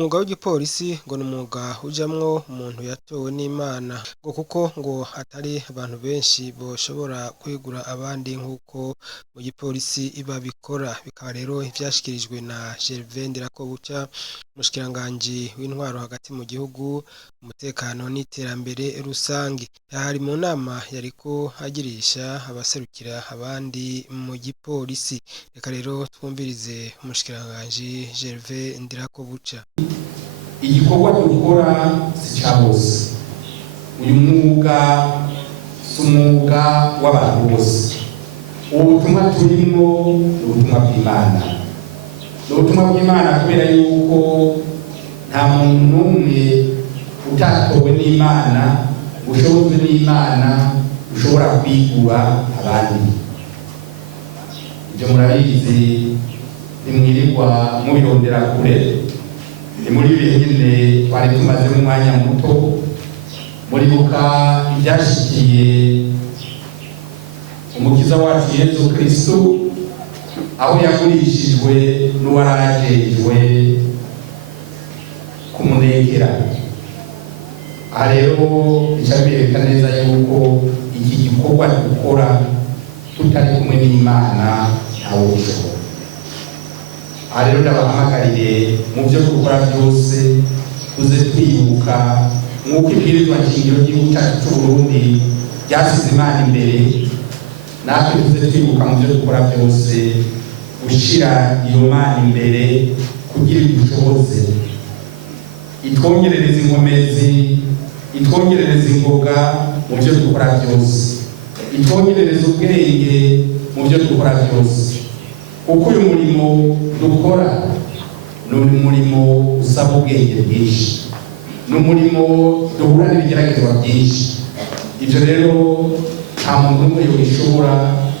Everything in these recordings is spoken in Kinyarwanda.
umwuga w'igipolisi ngo ni umwuga ujamwo umuntu yatowe n'Imana ngo kuko ngo atari abantu benshi boshobora kwegura abandi nk'uko mu gipolisi babikora. Bikaba rero ivyashikirijwe na Gervais Ndirakobuca, umushikiranganji w'intwaro hagati mu gihugu, umutekano n'iterambere rusangi. Yari mu nama yariko agirisha abaserukira abandi mu gipolisi. Reka rero twumvirize umushikiranganji Gervais Ndirakobuca. Igikorwa dukora si ca bose. Uyu mwuga si umwuga w'abantu bose. Ubutumwa turimo ni ubutumwa bw'Imana. Ni ubutumwa bw'Imana kubera yuko nta muntu n'umwe utatowe n'Imana, ushobozwe n'Imana, ushobora kwigura abandi. Ibyo murabizi, ntimwirirwa mubirondera kure. Ni muri bihe nyine twari tumaze mu mwanya muto, muribuka ibyashikiye umukiza wacu Yesu Kristo aho yagurishijwe n'uwarajejwe kumunekera. Aha rero icabireka neza yuko iki gikorwa dukora tutari kumwe n'Imana ntawe ubishobora. Aha rero ndabahamagarire mu byo dukora byose tuze twibuka nk'uko ibwirizwa nshingiro ry'igihugu cyacu c'Uburundi ryasize Imana imbere, natwe tuze twibuka mu byo dukora byose gushira iyo Mana imbere kugira idushoboze, itwongerereza inkomezi, itwongerereza ingoga mu byo dukora byose, itwongerereza ubwenge mu byo dukora byose. Kuko uyu murimo dukora ni umurimo usaba ubwenge bwinshi, ni umurimo duhura n'ibigeragezo byinshi. Ibyo rero nta muntu n'umwe yobishobora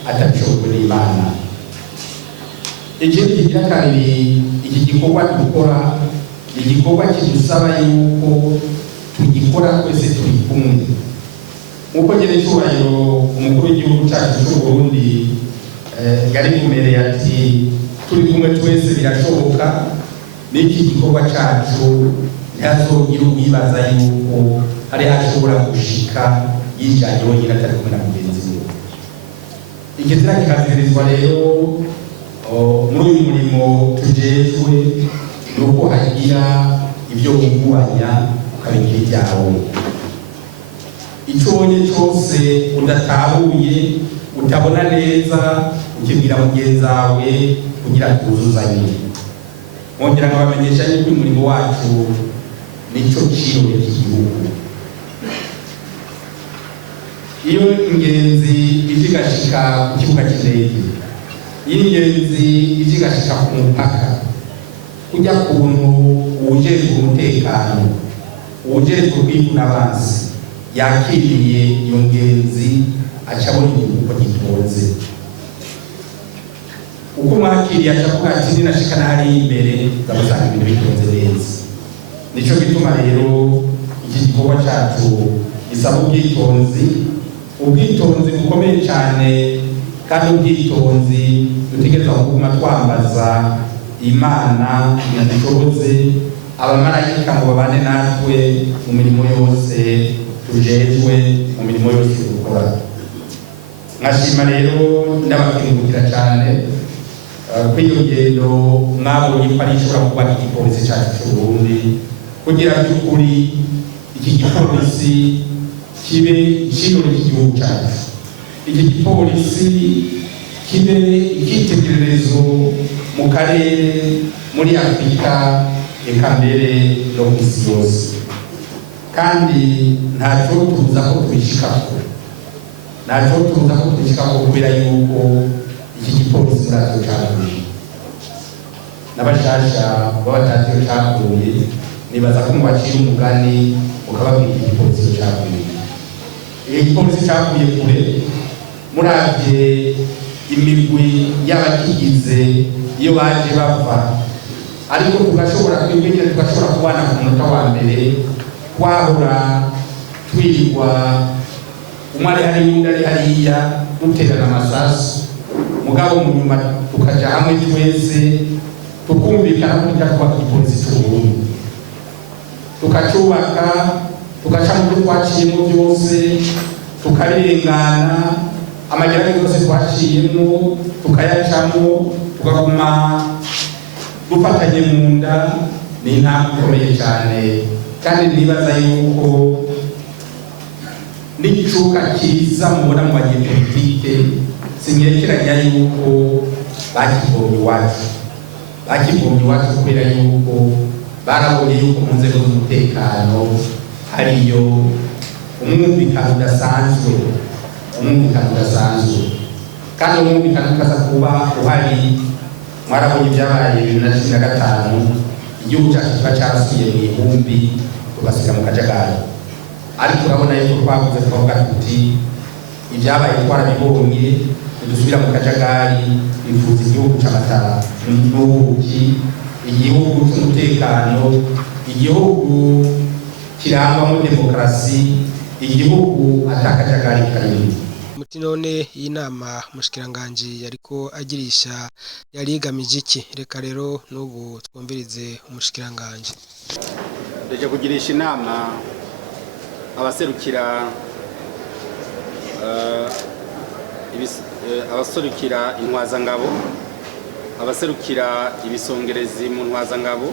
atabishobojwe n'Imana. Ikindi kigira kabiri, iki gikorwa dukora ni igikorwa kidusaba yuko tugikora twese turi kumwe. Nk'uko nyerecyubahiro umukuru w'igihugu cyacu c'Uburundi yari kumereye ati turi kumwe twese birashoboka. N'iki gikorwa cyacu ntihazogira uwibaza yuko hari hashobora gushika yijanye wenyine atari kumwe na mugenzi we. Ikizira kikazirizwa rero muri uyu murimo tujejwe ni uko hagira ibyo wunguranya ukabigira ibyawe. Ico ubonye cyose udatahuye, utabona neza, ukibwira mugenzi wawe kugira tuzuzanye. Mwongera nkabamenyesha yuko umurimo wacu nico ciro cy'igihugu. Iyo ingenzi ijigashika ku kibuga cy'indege, iyo ingenzi ijigashika ku mupaka, kujya kuntu uwujejwe umutekano, uwujejwe kwivuna abansi yakiriye iyo ngenzi acabona igihugu gitonze. Uko mwakiriye acavuga ati ninashikana hari imbere ndabasanga ibintu bitonze neza. Nico gituma rero iki gikorwa cyacu gisaba ubwitonzi, ubwitonzi bukomeye cyane, kandi ubwitonzi dutegereza kuguma twambaza Imana yadushoboze, abamarayika ngo babane natwe mu mirimo yose tujejwe, mu mirimo yose dukora. Nkashima rero ndabakengurukira cyane kw'iyo ngendo mwabonye ko ari ishobora kuba igipolisi cyacu c'Uburundi, kugira by'ukuri iki gipolisi kibe ikirori cy'igihugu cyacu, iki gipolisi kibe icyitegererezo mu karere, muri Afurika, eka mbere no ku isi yose. Kandi ntacyo tubuza ko tubishikako, ntacyo tubuza ko tubishikako kubera yuko iki gipolisi murazo cakuye. N'abashasha babatazi cakuye nibaza ko mubacira umugani ukababwira igipolisi cakuye. Igipolisi cakuye kure, muravye imigwi y'abakigize iyo baje bava, ariko tugashobora kwibwira, tugashobora kubana ku munota wa mbere, twahora twirigwa umwe ari hariya undi ari hariya duterana amasasu, mugabo mu nyuma tukaja hamwe twese tukumvikana ko tujya kubaka igipolisi c'Uburundi. tukacubaka tugaca mu byo twaciyemo byose tukarengana amagerageza yose twaciyemo tukayacamo tukaguma dufatanye mu nda. Ni intambwe ikomeye cyane kandi nibaza yuko n'icuka cyiza mubona mu banyepolitike sinyerekeranya yuko bakivomye iwacu kubera yuko barabonye yuko mu nzego z'umutekano hariyo umwumvikano udasanzwe kandi umwumvikano ukaza kuba uhari. Mwarabonye ibyabaye 2015 igihugu cyacu kiba cyarasubiye mu ihumbi tugasiga mu kajagari, ariko urabona yuko twavuze twavuga tuti ibyabaye twarabibonye dusubira mu kajagari. Bifuza igihugu cy'amatara n'ubuki, igihugu cy'umutekano, igihugu kirangwamo demokarasi, igihugu atakajagari kanini. Muti none y'inama mushikiranganje yariko agirisha yari igamije iki? Reka rero n'ubu twumvirize umushikiranganje. Deje kugirisha inama abaserukira intwazangabo, abaserukira ibisongerezi mu ntwazangabo,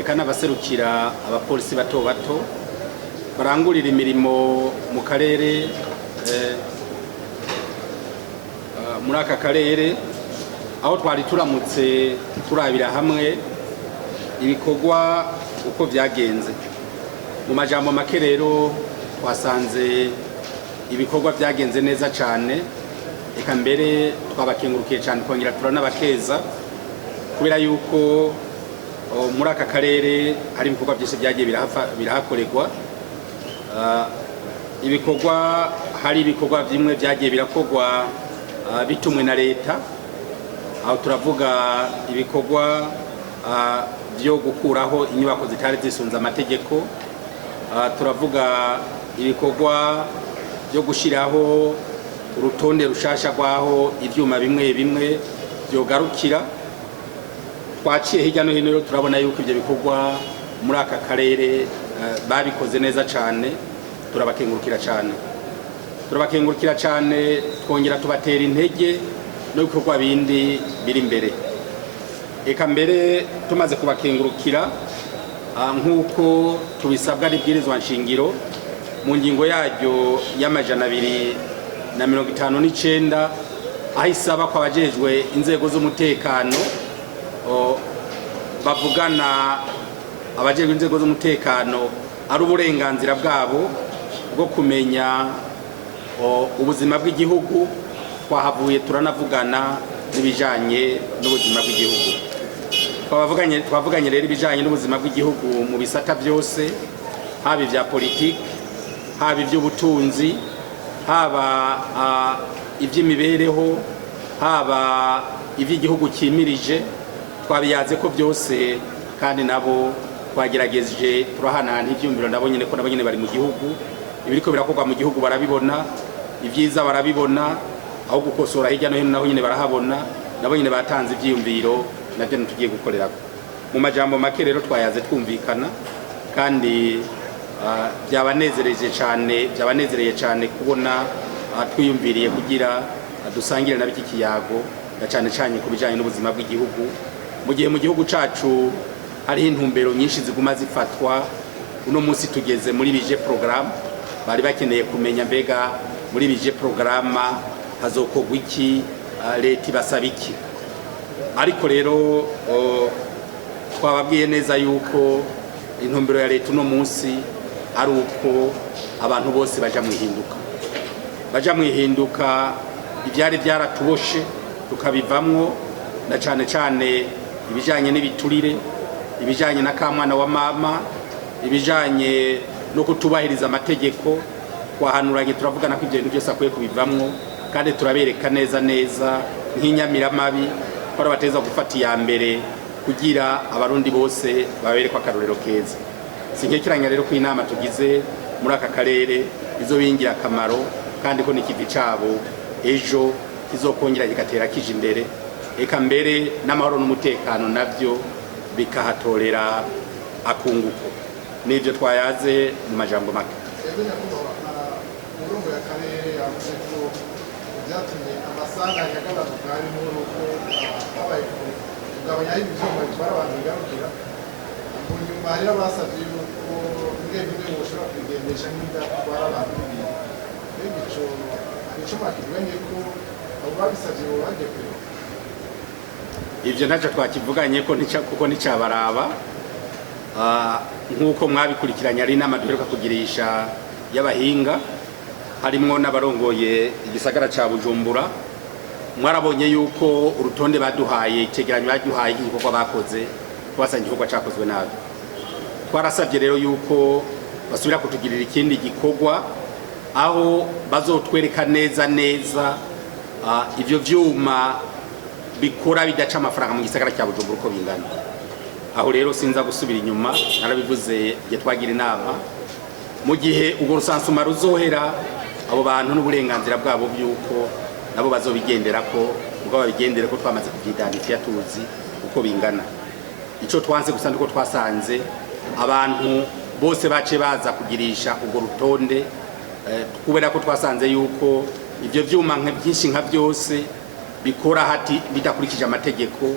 eka n'abaserukira abapolisi bato bato barangurira imirimo mu karere, muri aka karere aho twari turamutse turabira hamwe ibikorwa uko byagenze. Mu majambo make rero twasanze ibikorwa byagenze neza cyane, eka mbere twabakengurukiye cyane kongera turanabakeza kubera yuko muri aka karere hari ibikorwa byinshi byagiye birahakorerwa. Hari ibikorwa bimwe byagiye birakorwa bitumwe na leta, aho turavuga ibikorwa byo gukuraho inyubako zitari zisunze amategeko, turavuga ibikorwa byo gushiraho urutonde rushasha rwaho ivyuma bimwe bimwe byogarukira. Twaciye hirya no hino turabona yuko ibyo bikorwa muri aka karere babikoze neza cyane, turabakengurukira cyane, twongera tubatera intege no ibikorwa bindi biri imbere. Eka mbere tumaze kubakengurukira nk'uko tubisabwa n'ibwirizwa nshingiro mu ngingo yaryo y'259 aho isaba ko abajejwe inzego z'umutekano bavugana abajejwe inzego z'umutekano ari uburenganzira bwabo bwo kumenya ubuzima bw'igihugu. Twahavuye turanavugana n'ibijanye n'ubuzima bw'igihugu, twavuganye rero ibijanye n'ubuzima bw'igihugu mu bisata byose, haba ibya politiki, haba iby'ubutunzi, haba iby'imibereho, haba iby'igihugu cyimirije. Twabiyaze ko byose kandi nabo twagerageje turahanana ibyumviro nabo nyine ko nabo nyine bari mu gihugu, ibiriko birakorwa mu gihugu barabibona, ibyiza barabibona, aho gukosora hirya no hino naho nyine barahabona, nabo nyine batanze ibyiyumviro nabyo tugiye gukorera. Mu majambo make rero twayaze twumvikana kandi byabanezereye cyane kubona twiyumviriye kugira dusangire na biki kiyago cyane cyane ku bijanye n'ubuzima bw'igihugu. Mu gihe mu gihugu cacu hari intumbero nyinshi ziguma zifatwa, uno munsi tugeze muri bije program, bari bakeneye kumenya mbega muri bije programa hazokogwa iki, leta ibasaba iki. Ariko rero twababwiye neza yuko intumbero ya leta uno munsi ari uko abantu bose baja mu ihinduka, ibyari byaratuboshe tukabivamwo, na cyane cyane ibijanye n'ibiturire, ibijanye na kamwana wa mama, ibijanye no kutubahiriza amategeko. Twahanuranye turavugana ko ibyo bintu byose akwiye kubivamwo, kandi turabereka neza nk'inyamiramabi ko bateza gufata iya mbere kugira abarundi bose baberekwa akarorero keza. Sinkekeranya rero ko inama tugize muri aka karere izobingira akamaro, kandi ko n'ikivi cabo ejo kizokongera kigatera kije imbere, eka mbere n'amahoro n'umutekano navyo bikahatorera akunguko. n'ibyo twayaze mu majambo make. Umurongo y'akarere yavuze ko byatumye amasanganya agabanuka harimo n'uko habaye kugabanya ibyuma bitwara abantu bigarukira. Mu nyuma hari abasabye yuko bimwe bushobora kwigendesha nk'ibidatwara abantu n'ibintu. Rero ico bakivuganye ko abo babisabye bo bagiye kwiga. Ivyo ntacyo twakivuganye ko kuko nticabaraba. Nk'uko mwabikurikiranye ari inama duheruka kugirisha y'abahinga harimwo n'abarongoye igisagara ca Bujumbura. Mwarabonye yuko urutonde baduhaye icyegeranyo baduhaye igikorwa bakoze twasanga igikorwa cakozwe nabi. Twarasabye rero yuko basubira kutugirira ikindi gikorwa aho bazotwereka neza ivyo vyuma bikora bidaca amafaranga mu gisagara cya Bujumbura uko bingana. Aho rero sinza gusubira inyuma, narabivuze igihe twagira inama mu gihe ubwo rusansuma ruzohera abo bantu n'uburenganzira bwabo byuko nabo bazobigendera ko ubwo babigendere ko twamaze kuvyidanifiya tuzi uko bingana. Ico twanze gusa ndiko twasanze abantu bose bace baza kugirisha ubwo rutonde kubera ko twasanze yuko ivyo vyuma byinshi nka byose bikora hati bidakurikije amategeko.